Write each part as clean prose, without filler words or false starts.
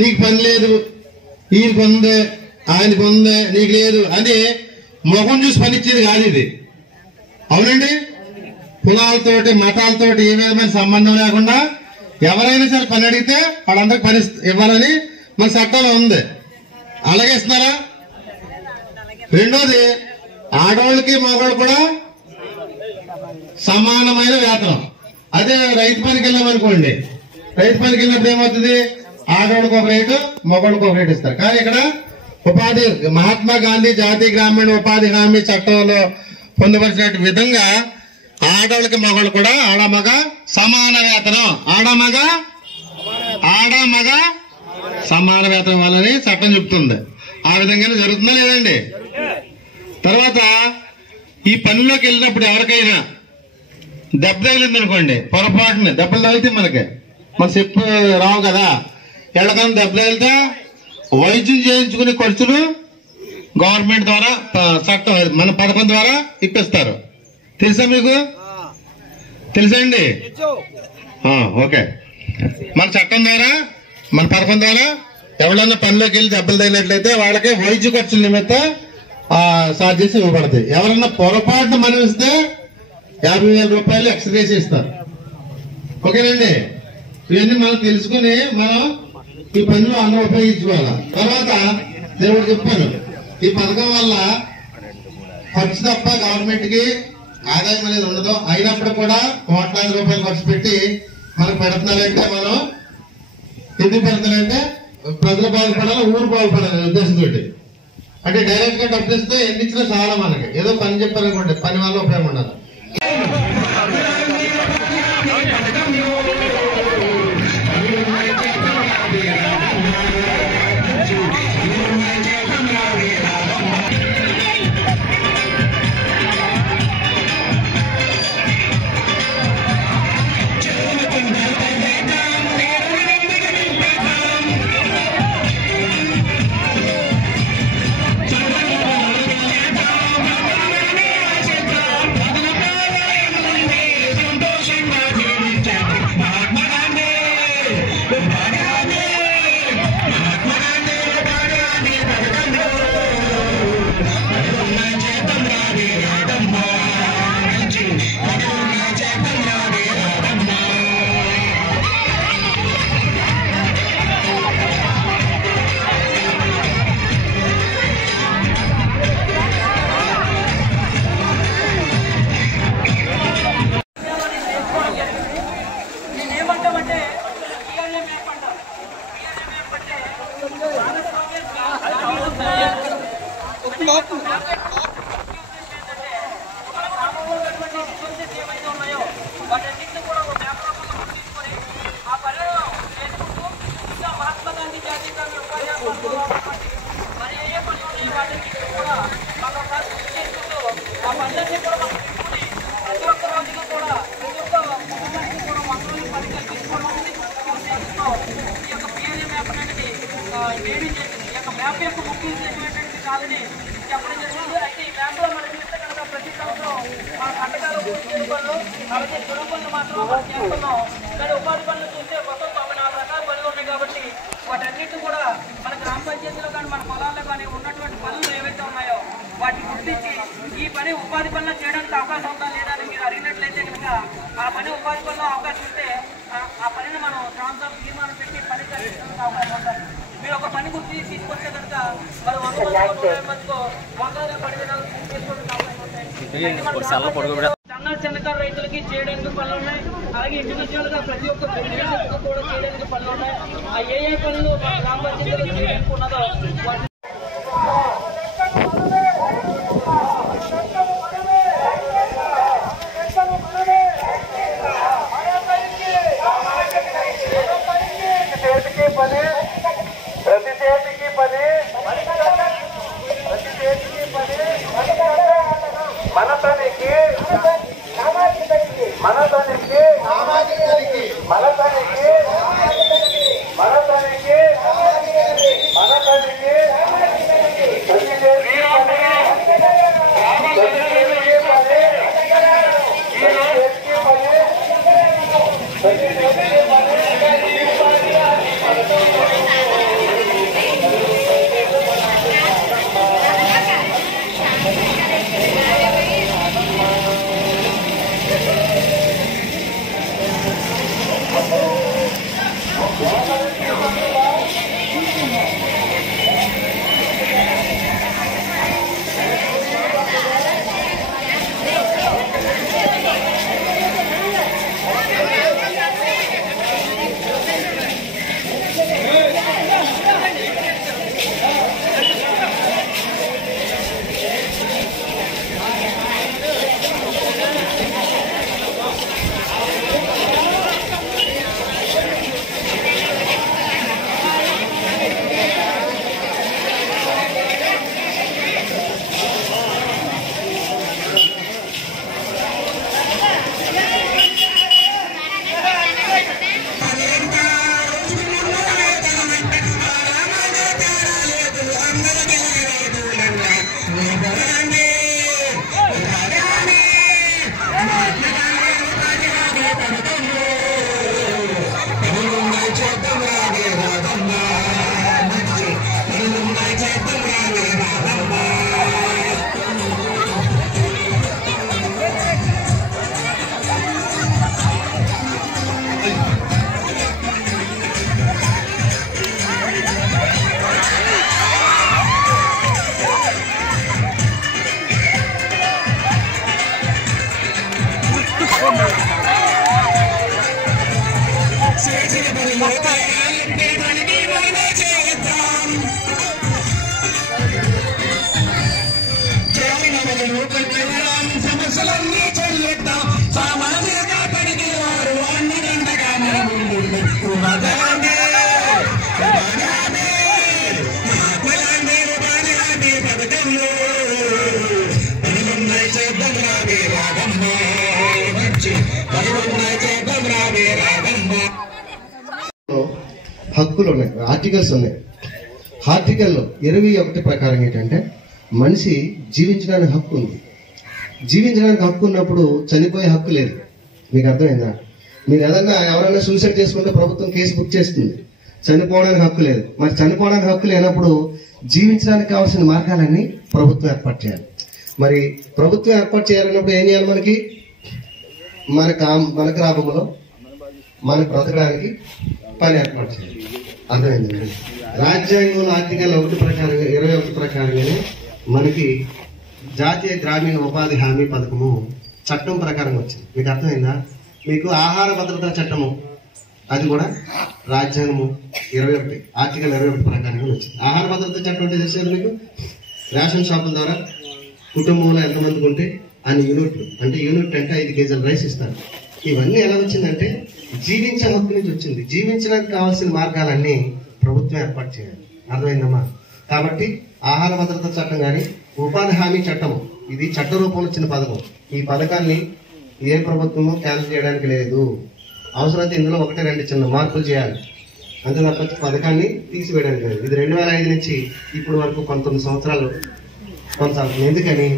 నీకు పని లేదు, ఈయనకు ఉంది, ఆయనకు ఉంది, నీకు లేదు అని మొహం చూసి పని ఇచ్చేది కాదు ఇది. అవునండి, కులాలతోటి మతాలతోటి ఏ విధమైన సంబంధం లేకుండా ఎవరైనా సరే పని అడిగితే వాళ్ళందరికి పని ఇవ్వాలని మన చట్టంలో ఉంది. అలాగే ఇస్తున్నారా? రెండోది, ఆడవాళ్ళకి మగవాళ్ళు కూడా సమానమైన వేతనం. అదే రైతు పనికి వెళ్ళామనుకోండి, రైతు పనికి వెళ్ళినప్పుడు ఏమవుతుంది, ఆడవాళ్ళకి ఒక రేటు, మగవాళ్ళకి ఒక రేటు ఇస్తారు. కానీ ఇక్కడ ఉపాధి మహాత్మా గాంధీ జాతీయ గ్రామీణ ఉపాధి హామీ చట్టంలో పొందుపరిచిన విధంగా ఆడవాళ్ళకి మగవాళ్ళు కూడా ఆడమగ సమాన వేతనం, ఆడమగ సమాన వేతనం ఇవ్వాలని చట్టం చెప్తుంది. ఆ విధంగానే జరుగుతుందా లేదండి? తర్వాత ఈ పనిలోకి వెళ్ళినప్పుడు ఎవరికైనా దెబ్బ తగిలింది అనుకోండి, పొరపాటున దెబ్బలు తగిలితే మన చెప్పు రావు కదా, ఎళ్ళకన్నా దెబ్బ తగిలితే వైద్యం చేయించుకునే ఖర్చులు గవర్నమెంట్ ద్వారా చట్టం మన పథకం ద్వారా ఇప్పిస్తారు. తెలుసా మీకు? తెలుసా అండి? ఓకే. మన చట్టం ద్వారా మన పథకం ద్వారా ఎవరన్నా పనిలోకి వెళ్ళి దెబ్బలు తగిలినట్లయితే వాళ్ళకి వైద్య ఖర్చుల నిమిత్తం ఛార్జెస్ ఇవ్వబడతాయి. ఎవరన్నా పొరపాటున మనం ఇస్తే 50,000 రూపాయలు ఎక్స్ట్రా చేసి ఇస్తారు. ఓకేనండి? ఇవన్నీ మనం తెలుసుకుని మనం ఈ పనిలో అందరూ ఉపయోగించుకోవాలి. తర్వాత దేవుడు చెప్పాను, ఈ పథకం వల్ల ఖర్చు తప్ప గవర్నమెంట్ కి ఆదాయం అనేది ఉండదు. అయినప్పుడు కూడా కోట్లాది రూపాయలు ఖర్చు పెట్టి మనకు పెడుతున్నారంటే మనం ఎందుకు పెడుతున్నారంటే ప్రజలు బాగుపడాలి, ఊరు బాగుపడాలి ఉద్దేశంతో. అంటే డైరెక్ట్ గా డబ్బులు ఇస్తే ఎన్ని ఇచ్చినా చాలా మనకి ఏదో పని చెప్పారనుకోండి, పని వల్ల ఉపయోగం ఉండదు. ఉపాధి పనులు చూస్తే ఒక్కొక్క 4 రకాల పనులు ఉన్నాయి కాబట్టి వాటన్నిటి కూడా మన గ్రామ పంచాయతీలో కానీ మన పొలాల్లో కానీ ఉన్నటువంటి పనులు ఏవైతే ఉన్నాయో వాటిని గుర్తించి ఈ పని ఉపాధి పనులు చేయడానికి అవకాశం ఉందా లేదా అని మీరు అడిగినట్లయితే కనుక ఆ పని ఉపాధి పనులు అవకాశం ఉంటే ఆ పనిని మనం ట్రాన్స్ఫర్ తీర్మానం పెట్టి పని చేయించడానికి అవకాశం ఉంటుంది. మీరు ఒక పని గుర్తి తీసుకొస్తే కనుక మరి 100 మందికో 110 దినాలు చేసుకోవడానికి అవకాశం ఉంటాయి. చిన్నకారు రైతులకి చేయడానికి పనులు ఉన్నాయి, అలాగే ఇండివిజువల్ గా ప్రతి ఒక్క కూడా చేయడానికి పనులు ఉన్నాయి. ఆ ఏ పనులు గ్రామ పంచాయతీలో చేయడానికి ఉన్నదో సమస్యలన్నీ చెల్లిద్దాం సామాజిక పనికి వారు అన్నిండగా హక్కులు ఉన్నాయి, ఆర్టికల్స్ ఉన్నాయి. ఆర్టికల్ 21 ప్రకారం ఏంటంటే మనిషి జీవించడానికి హక్కు ఉంది. జీవించడానికి హక్కు ఉన్నప్పుడు చనిపోయే హక్కు లేదు. మీకు అర్థమైందా? మీరు ఏదన్నా ఎవరైనా సూసైడ్ చేసుకుంటే ప్రభుత్వం కేసు బుక్ చేస్తుంది, చనిపోవడానికి హక్కు లేదు. మరి చనిపోవడానికి హక్కు లేనప్పుడు జీవించడానికి కావాల్సిన మార్గాలన్నీ ప్రభుత్వం ఏర్పాటు చేయాలి. మరి ప్రభుత్వం ఏర్పాటు చేయాలన్నప్పుడు ఏం చేయాలి? మన గ్రామంలో మనకు బ్రతకడానికి పని ఏర్పాటు చేయాలి. అర్థమైందండి? రాజ్యాంగంలో ఆర్టికల్ 1 ప్రకారం 21 ప్రకారంగానే మనకి జాతీయ గ్రామీణ ఉపాధి హామీ పథకము చట్టం ప్రకారం వచ్చింది. మీకు అర్థమైందా? మీకు ఆహార భద్రతా చట్టము అది కూడా రాజ్యాంగము 21 ఆర్టికల్ 21 ప్రకారంగా వచ్చింది. ఆహార భద్రతా చట్టం అంటే తెలిసేది మీకు? రేషన్ షాపుల ద్వారా కుటుంబంలో ఎంతమందికి ఉంటే అన్ని యూనిట్లు, అంటే యూనిట్ అంటే 5 కేజీల రైస్ ఇస్తారు. ఇవన్నీ ఎలా వచ్చిందంటే జీవించే హక్కు నుంచి వచ్చింది. జీవించడానికి కావాల్సిన మార్గాలన్నీ ప్రభుత్వం ఏర్పాటు చేయాలి. అర్థమైందమ్మా? కాబట్టి ఆహార భద్రతా చట్టం కానీ ఉపాధి హామీ చట్టము ఇది చట్ట రూపంలో వచ్చిన పథకం. ఈ పథకాన్ని ఏ ప్రభుత్వమో క్యాన్సిల్ చేయడానికి లేదు. అవసరమైతే ఇందులో 1-2 చిన్న మార్పులు చేయాలి, అంతే తప్ప పథకాన్ని తీసివేయడానికి లేదు. ఇది 2005 నుంచి ఇప్పటి వరకు 19 సంవత్సరాలు కొనసాగుతుంది. ఎందుకని?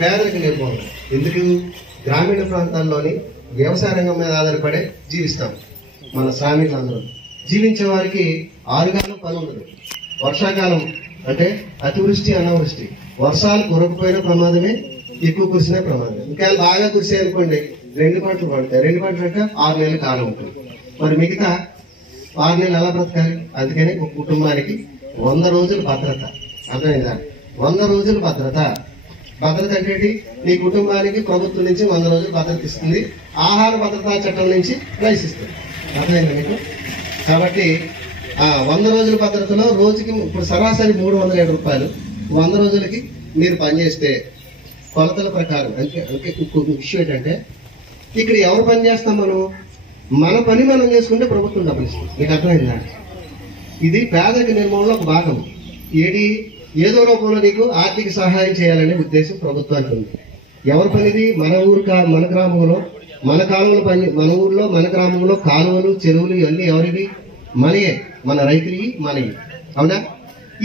పేదలకు నిర్మూలన. ఎందుకు? గ్రామీణ ప్రాంతాల్లోని వ్యవసాయ రంగం మీద ఆధారపడే జీవిస్తాం మన శ్రామికులందరూ. జీవించే వారికి 6 కాలం పని ఉండదు. వర్షాకాలం అంటే అతివృష్టి అనావృష్టి, వర్షాలు కురకపోయిన ప్రమాదమే, ఎక్కువ కురిసినా ప్రమాదమే. ఇంకా బాగా కురిసే అనుకోండి 2 పంటలు పడతాయి. 2 పంటలు అంటే 6 నెలల కాలం ఉంటుంది. మరి మిగతా 6 నెలలు ఎలా బ్రతకాలి? అందుకని ఒక కుటుంబానికి 100 రోజుల భద్రత. అర్థమైందా? 100 రోజుల భద్రత. భద్రత అంటే నీ కుటుంబానికి ప్రభుత్వం నుంచి 100 రోజులు భద్రత ఇస్తుంది. ఆహార భద్రతా చట్టం నుంచి రైస్ ఇస్తుంది. అర్థమైందా మీకు? కాబట్టి 100 రోజుల భద్రతలో రోజుకి ఇప్పుడు సరాసరి 307 రూపాయలు. 100 రోజులకి మీరు పనిచేస్తే కొలతల ప్రకారం అంటే విషయం ఏంటంటే ఇక్కడ ఎవరు పని చేస్తాం? మన పని మనం చేసుకుంటే ప్రభుత్వం డబ్బులు ఇస్తుంది. మీకు అర్థమైందా? ఇది పేదరిక నిర్మూలనలో ఒక భాగం. ఏదో రూపంలో నీకు ఆర్థిక సహాయం చేయాలనే ఉద్దేశం ప్రభుత్వానికి ఉంది. ఎవరి పనిది? మన గ్రామంలో మన కాలువలు పని, మన ఊర్లో మన గ్రామంలో కాలువలు చెరువులు ఇవన్నీ ఎవరివి? మనయే, మన రైతులవి, మనవి. అవునా?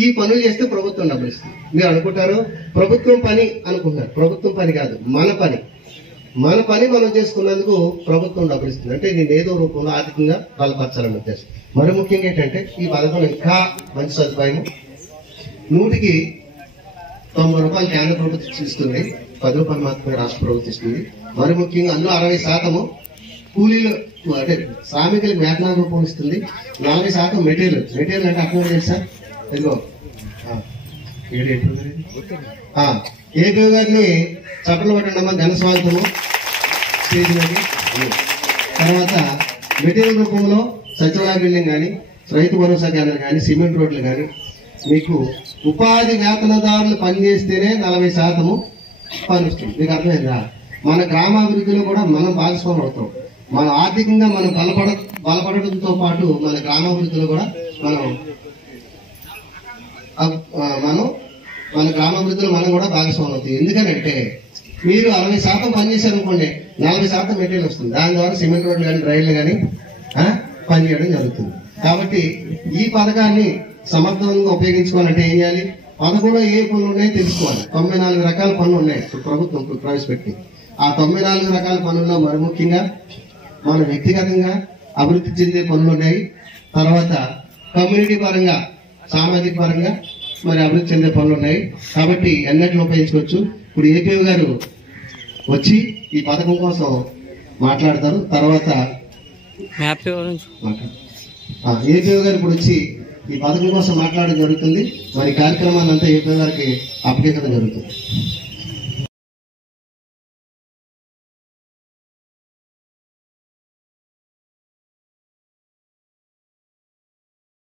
ఈ పనులు చేస్తే ప్రభుత్వం డబ్బులు ఇస్తుంది. మీరు అనుకుంటారు ప్రభుత్వం పని అనుకుంటున్నారు. ప్రభుత్వం పని కాదు, మన పని. మన పని మనం చేసుకున్నందుకు ప్రభుత్వం డబ్బులు ఇస్తుంది. అంటే నేను ఏదో రూపంలో ఆర్థికంగా బలపరచాలని ఉద్దేశం. మరి ముఖ్యంగా ఏంటంటే ఈ పథకం ఇంకా మంచి సదుపాయం. 100కి 90 రూపాయలు కేంద్ర ప్రభుత్వం ఇస్తుంది, 10 రూపాయలు మాత్రమే రాష్ట్ర ప్రభుత్వం ఇస్తుంది. మరి ముఖ్యంగా అందులో 60% కూలీలు అంటే శ్రామికులకు వేతనాల రూపం ఇస్తుంది. 40% మెటీరియల్ అంటే అక్కడ తెలుసా? ఇదిగో ఏపీ గారిని చప్పట్లు పట్టండమ్మా, ఘన స్వాగతము స్టేజ్ మీద. తర్వాత మెటీరియల్ రూపంలో సచివాలయ బిల్డింగ్ కానీ, రైతు భరోసా కేంద్రం కానీ, సిమెంట్ రోడ్లు కానీ మీకు ఉపాధి వేతనదారులు పనిచేస్తేనే 40% పని వస్తుంది. మీకు అర్థమైందా? మన గ్రామాభివృద్ధిలో కూడా మనం భాగస్వామ్యం అవుతాం. మన ఆర్థికంగా మనం బలపడటంతో పాటు మన గ్రామాభివృద్ధిలో కూడా మన గ్రామాభివృద్ధిలో మనం కూడా భాగస్వామ్యం అవుతాం. ఎందుకనంటే మీరు 60% పనిచేశారనుకోండి, 40% మెటీరియల్ వస్తుంది. దాని ద్వారా సిమెంట్ రోడ్లు కానీ, రైళ్లు కానీ పనిచేయడం జరుగుతుంది. కాబట్టి ఈ పథకాన్ని సమర్థవంతంగా ఉపయోగించుకోవాలంటే ఏం చేయాలి? పథకంలో ఏ పనులు ఉన్నాయో తెలుసుకోవాలి. 94 రకాల పనులు ఉన్నాయి ప్రభుత్వం ప్రవేశపెట్టి. ఆ 94 రకాల పనుల్లో మరి ముఖ్యంగా మన వ్యక్తిగతంగా అభివృద్ధి చెందే పనులు ఉన్నాయి. తర్వాత కమ్యూనిటీ పరంగా, సామాజిక పరంగా మరి అభివృద్ధి చెందే పనులు ఉన్నాయి. కాబట్టి అన్నిటిని ఉపయోగించుకోవచ్చు. ఇప్పుడు ఏపీ గారు వచ్చి ఈ పథకం కోసం మాట్లాడతారు. తర్వాత ఏపీ గారు ఇప్పుడు వచ్చి ఈ పథకం కోసం మాట్లాడడం జరుగుతుంది. మరి కార్యక్రమాన్ని అంతా ఏపీ గారికి అప్పగించడం జరుగుతుంది.